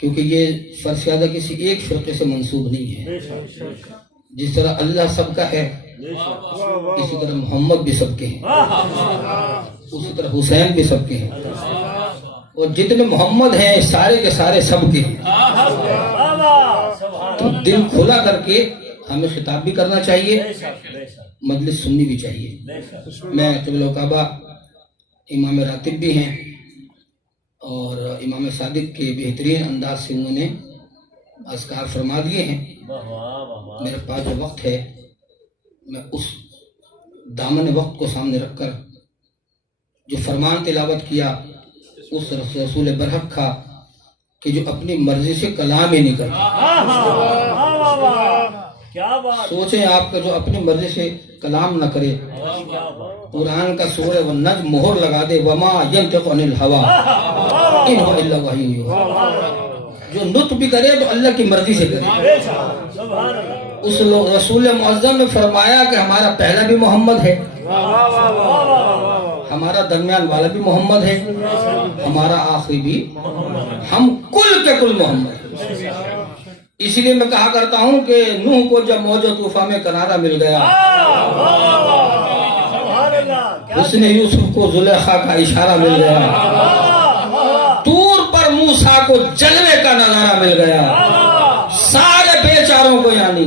کیونکہ یہ فرض زیادہ کسی ایک فرقے سے منسوب نہیں ہے. جس طرح اللہ سب کا ہے اسی طرح محمد بھی سب کے ہیں، اسی طرح حسین بھی سب کے ہیں، اور جتنے محمد ہیں سارے کے سارے سب کے ہیں. تو دل کھلا کر کے ہمیں خطاب بھی کرنا چاہیے، مجلس سننی بھی چاہیے. میں قبلہ کعبہ امام راتب بھی ہیں اور امام صادق کے بہترین انداز سے انہوں نے اذکار فرما دیے ہیں. میرے پاس جو وقت ہے میں اس دامن وقت کو سامنے رکھ کر جو فرمان تلاوت کیا اس رسول برحق کا کہ جو اپنی مرضی سے کلام ہی نہیں کرتا. سوچیں آپ کا جو اپنی مرضی سے کلام نہ کرے، قرآن کا سورہ والنجم مہر لگا دے وما ینطق عن الہوا ان هو الا وحی یوحی، جو نطق بھی کرے تو اللہ کی مرضی سے کرے. اس رسول معظم نے فرمایا کہ ہمارا پہلا بھی محمد ہے، ہمارا درمیان والا بھی محمد ہے، ہمارا آخری بھی، ہم کل کے کل محمد. اسی لیے میں کہا کرتا ہوں کہ نوح کو جب موج طوفان میں کنارہ مل گیا، اس نے یوسف کو زلیخا کا اشارہ مل گیا، طور پر موسیٰ کو جلوے کا نظارہ مل گیا، سارے بیچاروں کو یعنی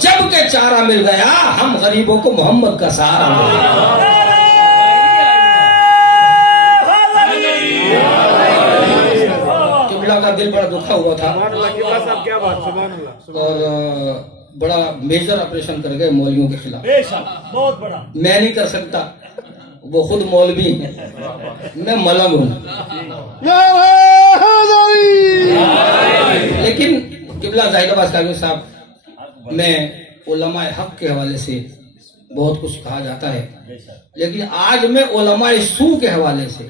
جب کہ چارہ مل گیا، ہم غریبوں کو محمد کا سہارا مل گیا. قبلہ کا دل بڑا دکھا ہوا تھا اور بڑا میجر آپریشن کر گئے مولویوں کے خلاف. میں نہیں کر سکتا، وہ خود مولوی ہیں، میں ملم ہوں. لیکن قبلہ زاہد عباس کاظمی صاحب، میں علماء حق کے حوالے سے بہت کچھ کہا جاتا ہے، لیکن آج میں علماء سو کے حوالے سے،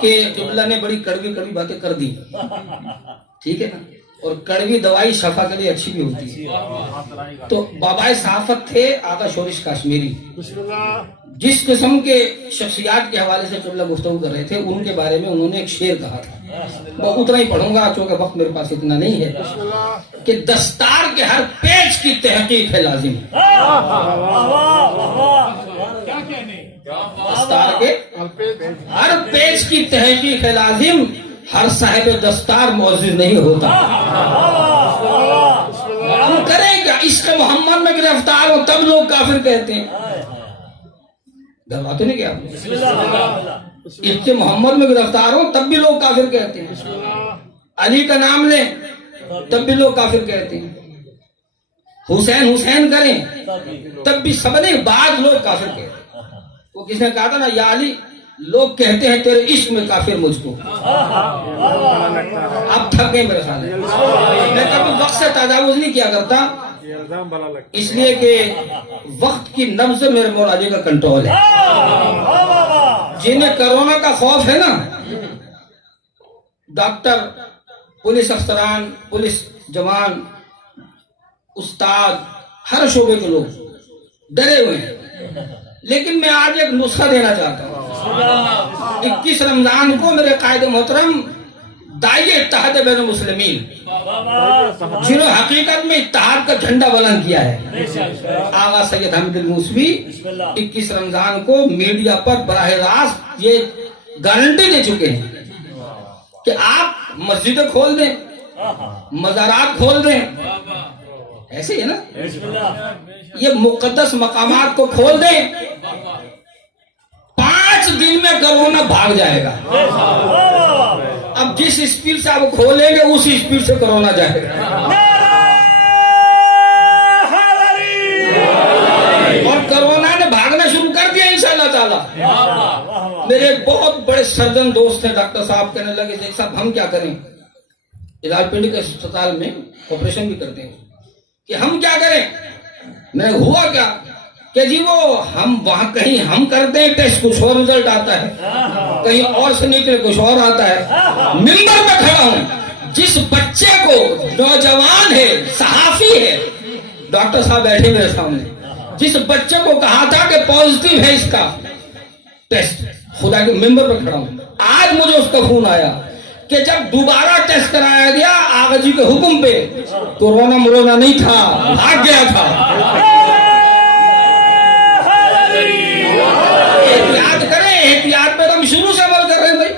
کہ قبلہ نے بڑی کڑوی کڑوی باتیں کر دی، ٹھیک ہے نا، اور کڑوی دوائی شفا کے لیے اچھی بھی ہوتی ہے. تو بابائے صحافت تھے آقا شورش کاشمیری، جس قسم کے شخصیات کے حوالے سے قبلہ گفتگو کر رہے تھے، ان کے بارے میں انہوں نے ایک شعر کہا تھا. میں اتنا ہی پڑھوں گا چونکہ وقت میرے پاس اتنا نہیں ہے، کہ دستار کے ہر پیج کی تحقیق ہے لازم. دستار کے ہر پیج کی تحقیق ہے لازم، ہر صاحب دستار معزز نہیں ہوتا. ہم کریں کیا؟ عشق محمد میں گرفتار ہو تب لوگ کافر کہتے ہیں. گھر تو نہیں کیا؟ عشق محمد میں گرفتار ہو تب بھی لوگ کافر کہتے ہیں. علی کا نام لیں تب بھی لوگ کافر کہتے ہیں. حسین حسین کریں تب بھی سب نہیں، بعض لوگ کافر کہتے ہیں. وہ کس نے کہا تھا نا، یا علی لوگ کہتے ہیں تیرے عشق میں کافر مجھ کو. اب تھک گئے میرے خیال میں کبھی وقت سے تجاوز نہیں کیا کرتا، اس لیے کہ وقت کی نبض میرے مولا علی کا کنٹرول ہے. جنہیں کرونا کا خوف ہے نا، ڈاکٹر، پولیس افسران، پولیس جوان، استاد، ہر شعبے کے لوگ ڈرے ہوئے ہیں. لیکن میں آج ایک نسخہ دینا چاہتا ہوں. 21 رمضان کو میرے قائد محترم داعی اتحاد بین المسلمین، جنہوں حقیقت میں اتحاد کا جھنڈا بلند کیا ہے، آغا سید حامد الموسوی، 21 رمضان کو میڈیا پر براہ راست یہ گارنٹی دے چکے ہیں کہ آپ مسجدیں کھول دیں، مزارات کھول دیں، ایسے ہے نا، یہ مقدس مقامات کو کھول دیں، 5 دن میں کرونا بھاگ جائے گا. اب جس اسپیڈ سے آپ کھولیں گے اسی اسپیڈ سے کرونا جائے گا. اور کرونا نے بھاگنا شروع کر دیا انشاءاللہ تعالی. میرے ایک بہت بڑے سرجن دوست ہیں، ڈاکٹر صاحب کہنے لگے جی صاحب ہم کیا کریں، علاج پنڈی کے اسپتال میں آپریشن بھی کرتے ہیں، کہ ہم کیا کریں. میں ہوا کیا کہ جی وہ ہم وہاں کہیں ہم کرتے ہیں ٹیسٹ کچھ اور رزلٹ آتا ہے، کہیں اور سے نکلے کچھ اور آتا ہے. ممبر پہ کھڑا ہوں، جس بچے کو، نوجوان ہے، صحافی ہے، ڈاکٹر صاحب بیٹھے میرے سامنے، جس بچے کو کہا تھا کہ پازیٹیو ہے اس کا ٹیسٹ، خدا کے ممبر پہ کھڑا ہوں. آج مجھے اس کا فون آیا کہ کہ جب دوبارہ ٹیسٹ کرایا گیا آغا جی کے حکم پہ کورونا مرونا نہیں تھا, بھاگ گیا تھا. احتیاط کریں, احتیاط پہ تو ہم شروع سے عمل کر رہے ہیں بھائی.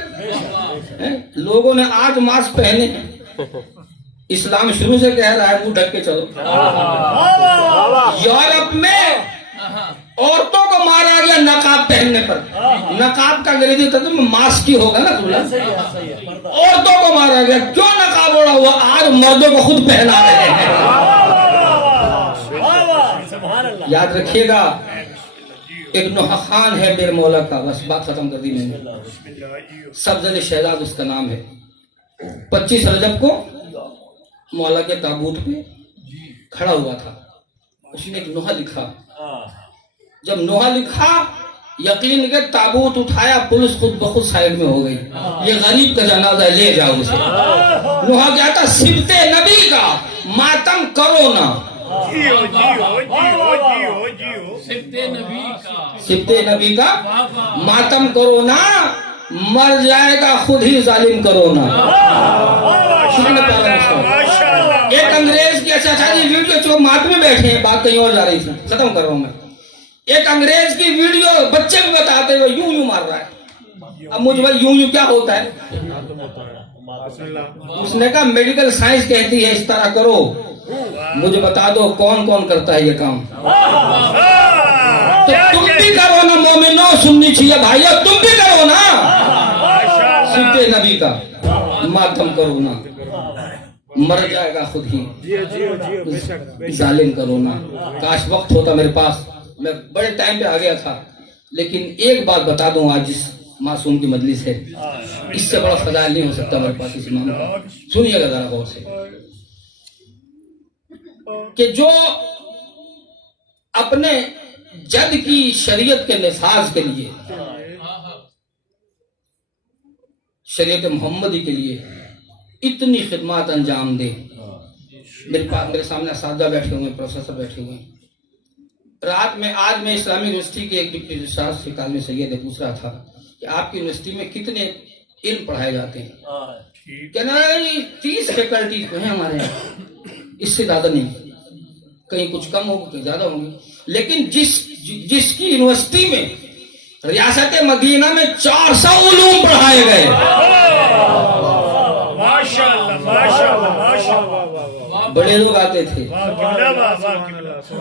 لوگوں نے آج ماسک پہنے ہیں, اسلام شروع سے کہہ رہا ہے منہ ڈھک کے چلو. یورپ میں عورتوں کو مارا گیا نقاب پہننے پر. نقاب کا انگریزی ترجمہ ماسک ہی ہوگا نا. عورتوں کو مارا گیا, کیوں نقاب اوڑا ہوا؟ آج مردوں کو خود پہنا رہے ہیں. یاد رکھیے گا, ایک نوحہ خان ہے میر مولا کا, بس بات ختم کر دی میں نے. سبزل شہزاد اس کا نام ہے. 25 رجب کو مولا کے تابوت پہ کھڑا ہوا تھا. اس نے ایک نوحہ لکھا. جب نوحہ لکھا, یقین کے تابوت اٹھایا, پولیس خود بخود سائیڈ میں ہو گئی. یہ غریب کا جنازہ ہے, لے جاؤ اسے. نوحہ کیا تھا؟ سبت نبی کا ماتم کرو نا. سبت نبی کا ماتم کرو نا, مر جائے گا خود ہی ظالم کرو نا. ایک انگریز کی, اچھا یہ ویڈیو جو مات میں بیٹھے ہیں, بات کہیں اور جا رہی تھی, ختم کر رہا ہوں میں. ایک انگریز کی ویڈیو بچے کو بتاتے ہوئے یوں یوں مار رہا ہے. اب مجھے بھائی یوں کیا ہوتا ہے؟ اس نے کہا میڈیکل سائنس کہتی ہے اس طرح کرو. مجھے بتا دو کون کون کرتا ہے یہ کام؟ تو تم بھی کرو نا مومنو, سننی چاہیے بھائیو, تم بھی کرو نا. سبت نبی کا ماتم کرو نا, مر جائے گا خود ہی ظالم کرو نا. کاش وقت ہوتا میرے پاس, میں بڑے ٹائم پہ آ گیا تھا. لیکن ایک بات بتا دوں, آج جس معصوم کی مجلس ہے, اس سے بڑا فضائل نہیں ہو سکتا میرے پاس اس امام کا. سنیے گا ذرا غور سے, کہ جو اپنے جد کی شریعت کے نفاذ کے لیے, شریعت محمدی کے لیے اتنی خدمات انجام دے. میرے سامنے اساتذہ بیٹھے ہوئے, پروفیسر بیٹھے ہوئے. رات میں آج میں اسلامی یونیورسٹی کے ایک ڈپٹی رجسٹرار سے کاظم سید نے پوچھ رہا تھا کہ آپ کی یونیورسٹی میں کتنے علم پڑھائے جاتے ہیں؟ کہنا 30 فیکلٹیز تو ہیں ہمارے یہاں, اس سے زیادہ نہیں. کہیں کچھ کم ہوگا, کہیں زیادہ ہوں گے. لیکن جس کی یونیورسٹی میں ریاست مدینہ میں 400 علوم پڑھائے گئے. بڑے لوگ آتے تھے.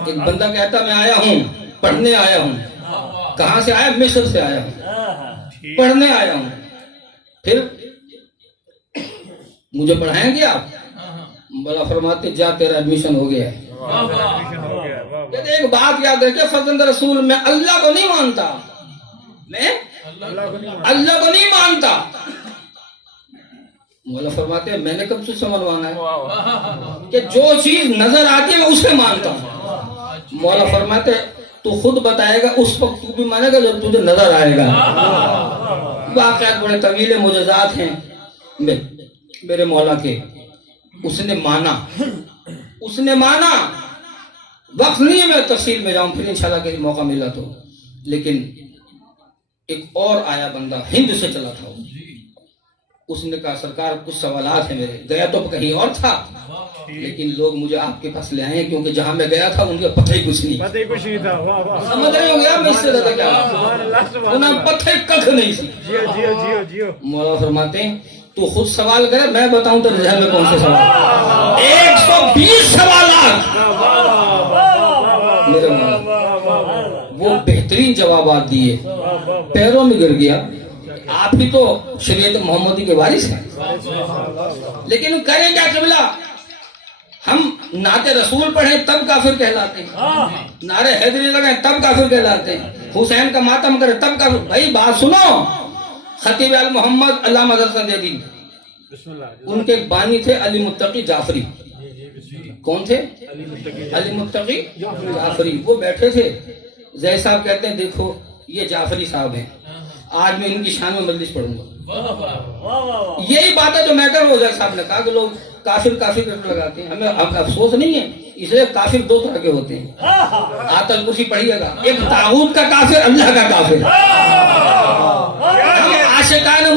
ایک بندہ کہتا میں آیا ہوں, پڑھنے آیا ہوں. کہاں سے آیا؟ مصر سے آیا ہوں, پڑھنے آیا ہوں. پھر مجھے پڑھائیں گے آپ؟ بلا فرماتے جا تیرا ایڈمیشن ہو گیا ہے. ایک بات یاد رکھے, فرزند رسول میں اللہ کو نہیں مانتا, میں اللہ کو نہیں مانتا. مولا فرماتے ہیں میں نے کب سے منوانا ہے کہ جو چیز نظر آتی ہے میں اسے مانتا ہوں. مولا فرماتے تو خود بتائے گا, اس وقت تو بھی مانے گا جب تجھے نظر آئے گا. واقعات بڑے طویل معجزات ہیں میرے مولا کے. اس نے مانا. وقت نہیں ہے میں تفصیل میں جاؤں, پھر انشاءاللہ کہیں موقع ملا تو. لیکن ایک اور آیا بندہ, ہند سے چلا تھا. اس نے کہا سرکار کچھ سوالات ہیں میرے. گیا تو کہیں اور تھا, لیکن لوگ مجھے آپ کے پاس لے آئے ہیں کیونکہ جہاں میں گیا تھا ان کا پتہ ہی کچھ نہیں تھا. سمجھ رہے ہو گیا میں اس سے زیادہ کیا, انہیں پتہ ہی ککھ نہیں تھی. مولا فرماتے ہیں تو خود سوال کرے, میں بتاؤں تو ذہن میں کون سے سوال. 120 سوالات میرے مولا, وہ بہترین جوابات دیے. پیروں میں گر گیا. آپ ہی تو شریعت محمدی کے وارث ہیں, لیکن کریں کیا قبلہ؟ ہم نعت رسول پڑھیں تب کافر کہلاتے ہیں, نعرے حیدری لگائیں تب کافر کہلاتے ہیں, حسین کا ماتم کریں تب کافر. بھائی بات سنو, خطیب محمد علامہ حسن جدید, ان کے ایک بانی تھے علی متقی جعفری. کون تھے؟ علی متقی جعفری. وہ بیٹھے تھے, زید صاحب کہتے ہیں دیکھو یہ جعفری صاحب ہیں, آج میں ان کی شان میں مجلس پڑھوں گا. یہی بات ہے جو میں کروں. زید صاحب نے کہا کہ لوگ کافر لگاتے ہیں, ہمیں افسوس نہیں ہے, اس لیے کافر 2 طرح کے ہوتے ہیں. آیت الکرسی پڑھیے گا, ایک طاغوت کا کافر, اللہ کا کافر. عاشقان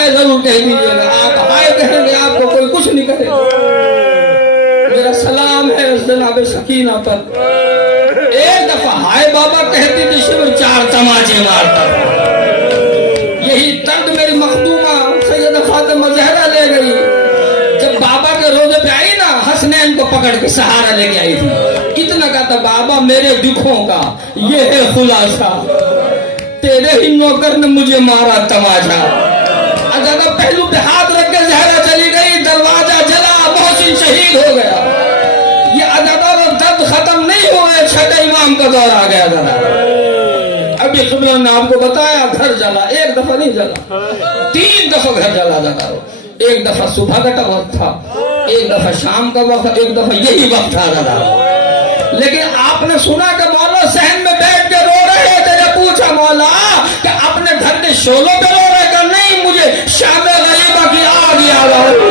ہائے ضرور کہہ دیجیے گا. آپ ہائے کہیں گے آپ کو کوئی کچھ نہیں کہے گا. میرا سلام ہے جناب سکینہ پر. ایک دفعہ ہائے بابا کہتی تھی شیور 4 تماچے مارتا. یہی درد میری مخدومہ سیدہ فاطمہ زہرا لے گئی. جب بابا کے روزے پہ آئی نا حسنین کو پکڑ کے سہارا لے کے آئی تھی. کتنا کہتا بابا میرے دکھوں کا یہ ہے خلاصہ, تیرے ہی نوکر نے مجھے مارا تماچا. اگر پہلو پہ ہاتھ رکھ کے زہرا چلی گئی, دروازہ جلا, محسن شہید ہو گیا. یہ ادادار اور درد ختم نہیں ہوئے, چھٹے امام کا دور آ گیا. ابھی قبلہ نے آپ کو بتایا گھر جلا, ایک دفعہ نہیں جلا, 3 دفعہ گھر جلا جاتا. ایک دفعہ صبح کا وقت تھا, ایک دفعہ شام کا وقت, ایک دفعہ یہی وقت تھا. لیکن آپ نے سنا کہ مولا صحن میں بیٹھ کے رو رہے تھے. جب پوچھا مولا کہ اپنے گھر کے شعلوں پہ رو رہے کہ نہیں, مجھے شام غریبہ کی آگ یاد آ رہی,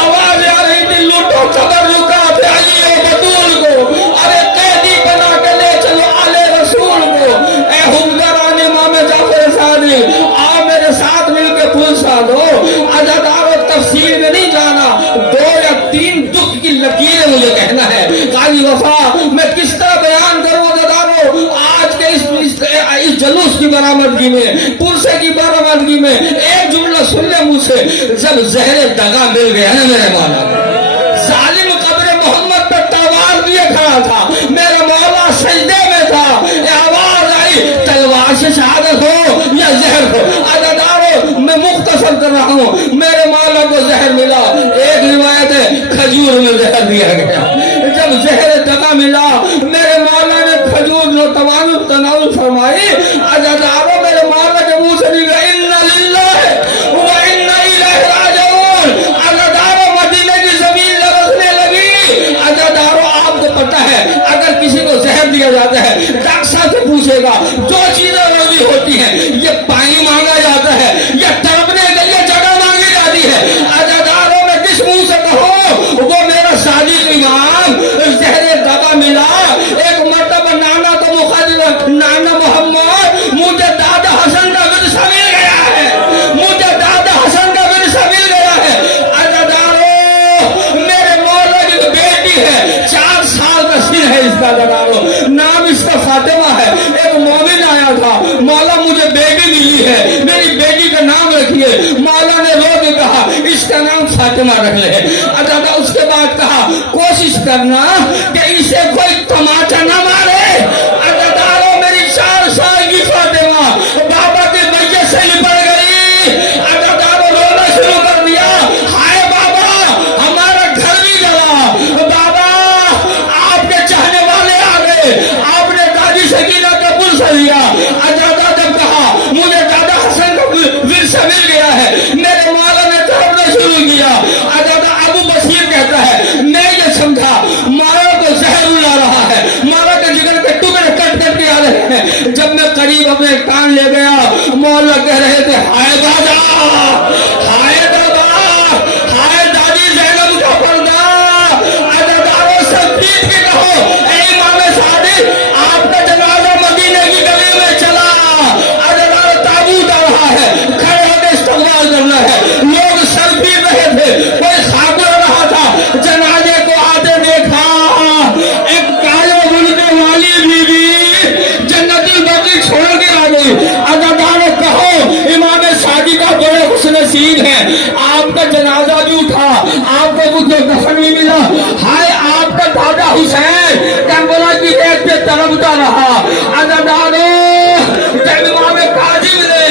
آواز آ رہی تھی لوٹو خبر رکا پہ علی و بطول کو, ارے قیدی بنا کے لے چلو آل رسول کو. اے حکمران امام جعفر صادق آؤ میرے ساتھ مل کے پوچھا دو. عزادار و تفصیل میں نہیں جانا, 2 یا 3 دکھ کی لکیریں مجھے کہنا ہے. قاضی وفا میں کس طرح بیان کروں عزادارو آج کے اس جلوس کی برآمدگی میں, پرسے کی برآمدگی میں. ایک جملہ سن لے مجھ سے, جب زہر دغا مل گیا نا میرے مولا, ظالم قبر محمد پر تلوار لیے کھڑا تھا, میرے مولا سجدے میں تھا. آواز آئی تلوار سے شہادت ہو یا زہر ہو. عزادارو میں مختصر کر رہا ہوں, میرے مولا کو زہر ملا. ایک روایت ہے کھجور میں زہر دیا گیا. جب زہر دغا ملا میرے مولا نے کھجور جو تناول فرمائی. عزادارو میرے مولا کے منہ سے نکلا انا للہ و انا الیہ راجعون. عزادارو مدینے کی زمین لرزنے لگی. عزادارو آپ کو پتہ ہے اگر کسی کو زہر دیا جاتا ہے ڈاکٹر صاحب سے پوچھے گا جو چیزیں روزی ہوتی ہیں, یہ پانی مانگا جاتا ہے یا تڑپنے کے لیے جگہ مانگی جاتی ہے. عزادارو میں کس منہ سے کہوں وہ میرا صادق امام زہر دغا ملا. ایک مرتبہ نانا تو مخالف نانا محمد مجھے دادا حسن کا ورثہ مل گیا ہے, مجھے دادا حسن کا ورثہ مل گیا ہے. عزادارو میرے مولا کی بیٹی ہے, 4 سال کا سن ہے اس کا. عزادارو نام اس کا فاطمہ ہے. ایک مومن آیا تھا, مولا مجھے بیٹی ملی ہے, میری بیٹی کا نام رکھیے. مولا نے رو کے کہا اس کا نام فاطمہ رکھ لے. عزادہ اس کے بعد کہا کوشش کرنا کہ اسے کوئی تماچا نہ مارے. عزادارو میری 4 سال کی فاطمہ بابا کے میت سے لپٹ گئی. عزادارو رونا شروع کر دیا, ہائے بابا ہمارا گھر بھی جلا. بابا آپ کے چاہنے والے آ گئے, آپ نے دادی سکینہ کا پرسہ لیا. عزادہ جب کہا مجھے دادا حسن کا ورثہ مل گیا ہے, میرے مولا نے تڑپنا شروع کیا. عزادہ ابو بصیر کہتا ہے میں یہ سمجھا مولا کو زہر اڑا رہا ہے, مولا کے جگر کے ٹکڑے کٹ کٹ کے آ رہے ہیں. جب میں قریب اپنے کان لے گیا, مولا کہہ رہے تھے ہائے دادا, ہائے دادا, ہائے دادی زینب کا پردہ. عزادارو سب پیٹ کے کہو اے امام صادق آپ کا جنازہ مدینے کی گلی میں چلا. عزادارو تابوت آ رہا ہے, کھڑے ہو کے استقبال کرنا ہے. لوگ سر پیٹ رہے تھے, کوئی خاک ہو رہا تھا. جنازے کو آتے دیکھا, ایک کالے بلنے والی بیوی جنتی بقی چھوڑ کے آ گئی. عزادارو کہو امام صادق کا بڑے خوش نصیب ہیں, آپ کا جنازہ بھی اٹھا, آپ کو کچھ دفن بھی ملا. ہائے آپ کا دادا حسین کربلا کی ایک پہ تڑپتا رہا. عزادارو جب امام کاظم نے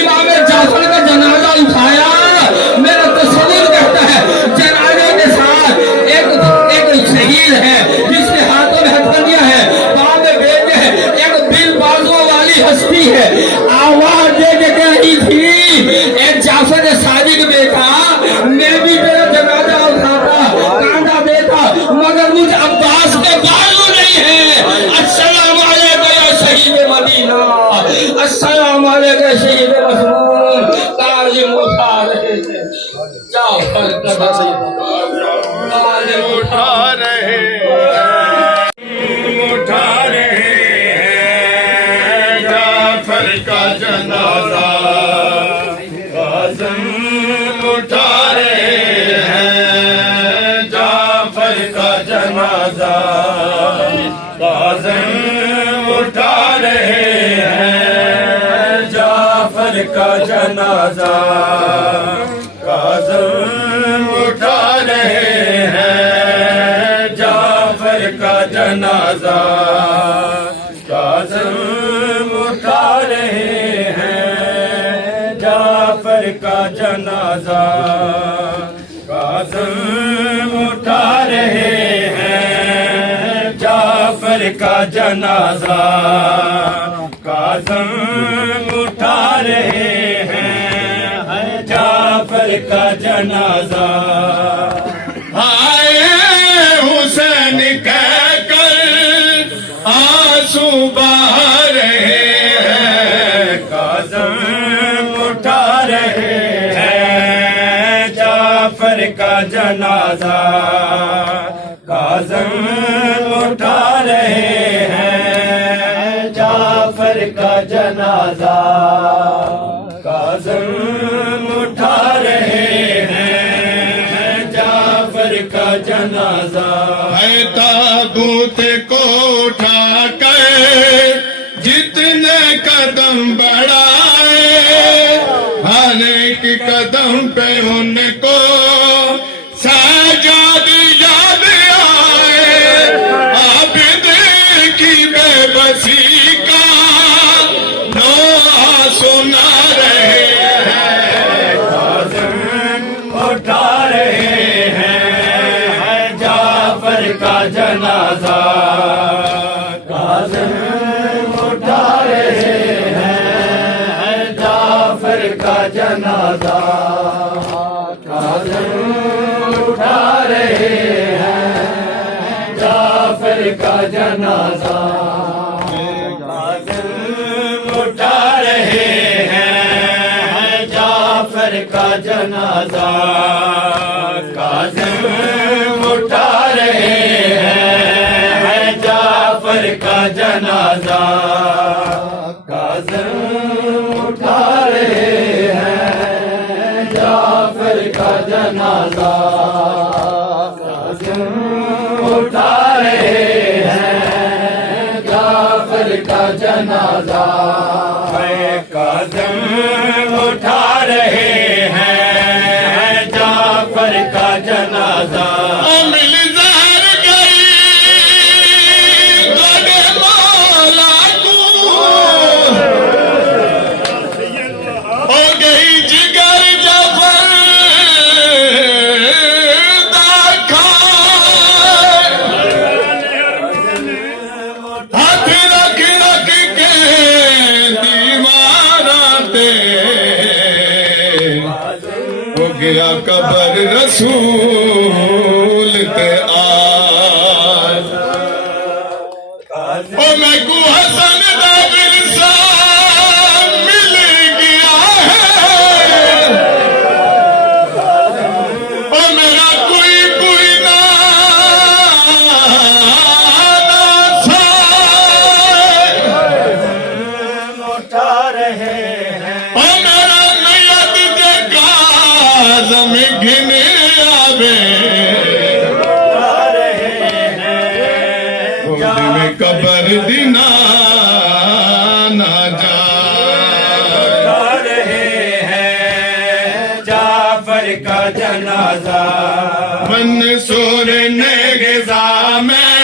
امام جعفر کا جنازہ اٹھایا, میرا تصور کہتا ہے جنازے کے ساتھ ایک شہید ہے جس کے ہاتھوں میں ہتھکڑیاں ہیں, پاؤں میں بیٹے ہیں, ایک بل بازوں والی ہستی ہے. آواز دے کے کہہ رہی تھی اے جعفر صادق بیٹا میں بھی تیرا جنازہ اٹھاتا, کانڈا دیتا, مگر مجھ عباس کے بازو نہیں ہے. السلام علیکم یا شہید مدینہ, السلام علیکم یا شہید مسمون. تعظیم اٹھا رہے تھے جعفر کا تعظیم اٹھا رہے ہیں جعفر کا جنازہ. کا جنازہ کاظم اٹھا رہے ہیں، جعفر کا جنازہ کاظم اٹھا رہے ہیں، جعفر کا جنازہ کاظم اٹھا رہے ہیں، جعفر کا جنازہ کاظم اٹھا رہے ہیں، جعفر کا جنازہ آئے حسین کہہ کر آنسو بہا رہے ہیں، کاظم اٹھا رہے ہیں، جعفر کا جنازہ کاظم اٹھا رہے ہیں، جعفر کا جنازہ کاظم اٹھا رہے ہیں، جعفر کا جنازہ ہے تابوت کو اٹھا کر جتنے قدم بڑھائے، ہر ایک قدم پہ ان کو سجاد یاد آئے، عابد کی بے بسی کا نوحہ سنا رہے ہیں، کاظم اٹھا رہے ہیں، جعفر کا جنازہ کاظم اٹھا رہے ہیں، جعفر کا جنازہ کاظم اٹھا رہے ہیں، جعفر کا جنازہ کاظم اٹھا رہے ہیں، جعفر کا جنازہ کاظم اٹھا رہے ہیں، جعفر کا جنازہ کاظم اٹھا رہے ہیں، جعفر کا جنازہ کاظم اٹھا رہے ہیں، جعفر کا جنازہ کاظم اٹھا رہے ہیں، جعفر کا جنازہ مل زہر گئی تیرے مولا کو، ہو گئی جگر جعفر دا کھائے، ہاتھ رکھ رکھ کے دیوارہ پہ ہو گیا قبر رسول تے آج، او میں کو حسن دا ورثہ مل گیا ہے، او میرا کوئی کوئی نہ اٹھا رہے ہیں، او میرا نیت جے کاظم گھن آوے، اٹھا رہے ہیں، خود میں قبر دینا نہ جائے، اٹھا رہے ہیں، جعفر کا جنازہ منصور نے غذا میں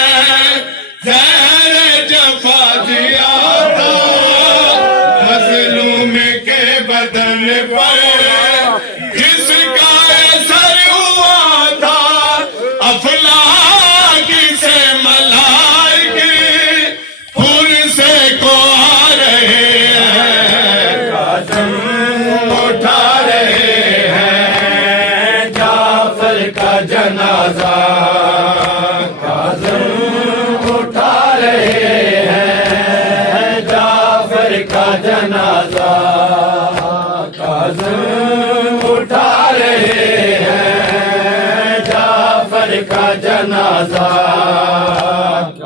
زہر جفا دیا تھا، مظلوم کے بدن پر جس کا اثر ہوا تھا، افلاک سے ملائکے پھر سے کو آ رہے ہیں، کاظم اٹھا رہے ہیں، جعفر کا جنازہ کاظم اٹھا رہے ہیں، جعفر کا جنازہ کاظم اٹھا رہے ہیں، جعفر کا جنازہ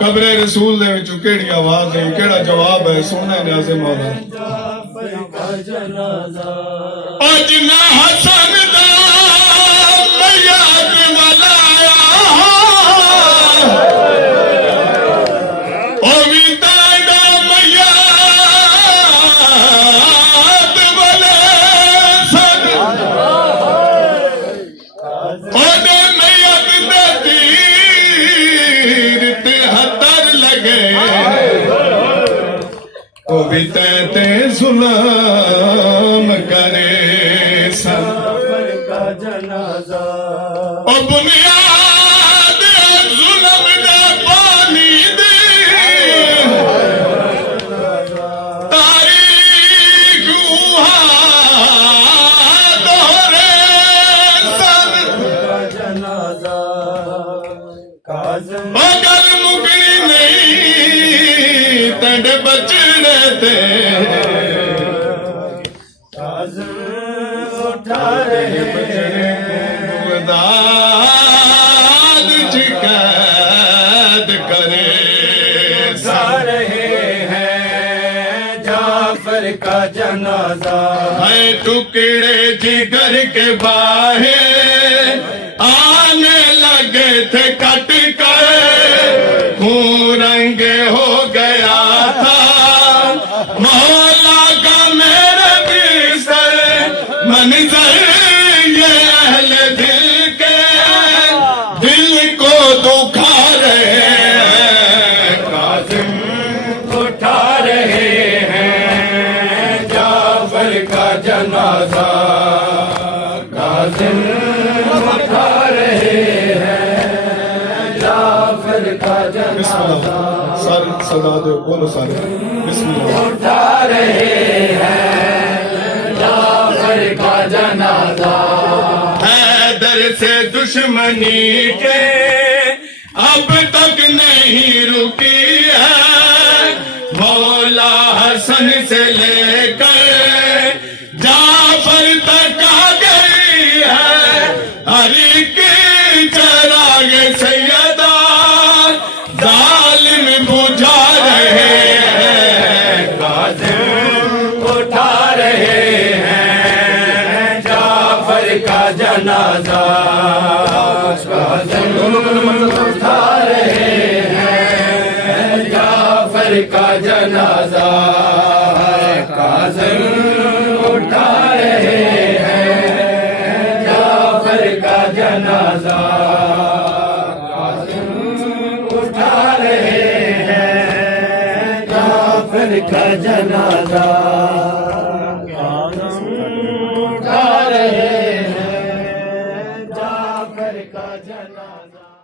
قبر رسول دے وچوں کیڑی آواز ہے، کیڑا جواب ہے، سونے نیاز مولا، جعفر کا جنازہ اج نہ حسن دا میاد ملایا، او وی دا میاد ظلم کرے سن جعفر کا جنازہ او بنیاد ظلم دا پانی دے تاریخ اوہا دہرے سن کا جنازہ کاظم مگر مکڑی نہیں تنڈ بچنے تے کاظم اٹھا رہے ہیں داد قید کرے جا رہے ہیں جعفر کا جنازہ ہے ٹکڑے جگر کے باہر آنے لگے تھے کٹ کر خون رنگ ہو گیا تھا مولا کا میرے بستر منظر یہ اہل دل کے دل کو دکھا رہے ہیں کاظم اٹھا رہے ہیں جعفر کا جنازہ کاظم اٹھا رہے ہیں جعفر کا بسم اللہ جنازہ سارے صدا دے بولو سارے بسم اللہ اٹھا رہے ہیں جعفر کا جنازہ حیدر سے دشمنی کے اب تک نہیں رکی ہے مولا حسن سے لے کر جعفر تک آ گئی ہے ہر ایک چراغ سیدہ ظالم بجھا رہے ہیں کاظم اٹھا رہے ہیں جعفر کا جنازہ کاظم اٹھا رہے ہیں جعفر کا جنازہ کاظم اٹھا رہے ہیں جعفر کا جنازہ کاظم اٹھا رہے ہیں جعفر کا جنازہ کاظم اٹھا رہے ہیں جعفر کا جنازہ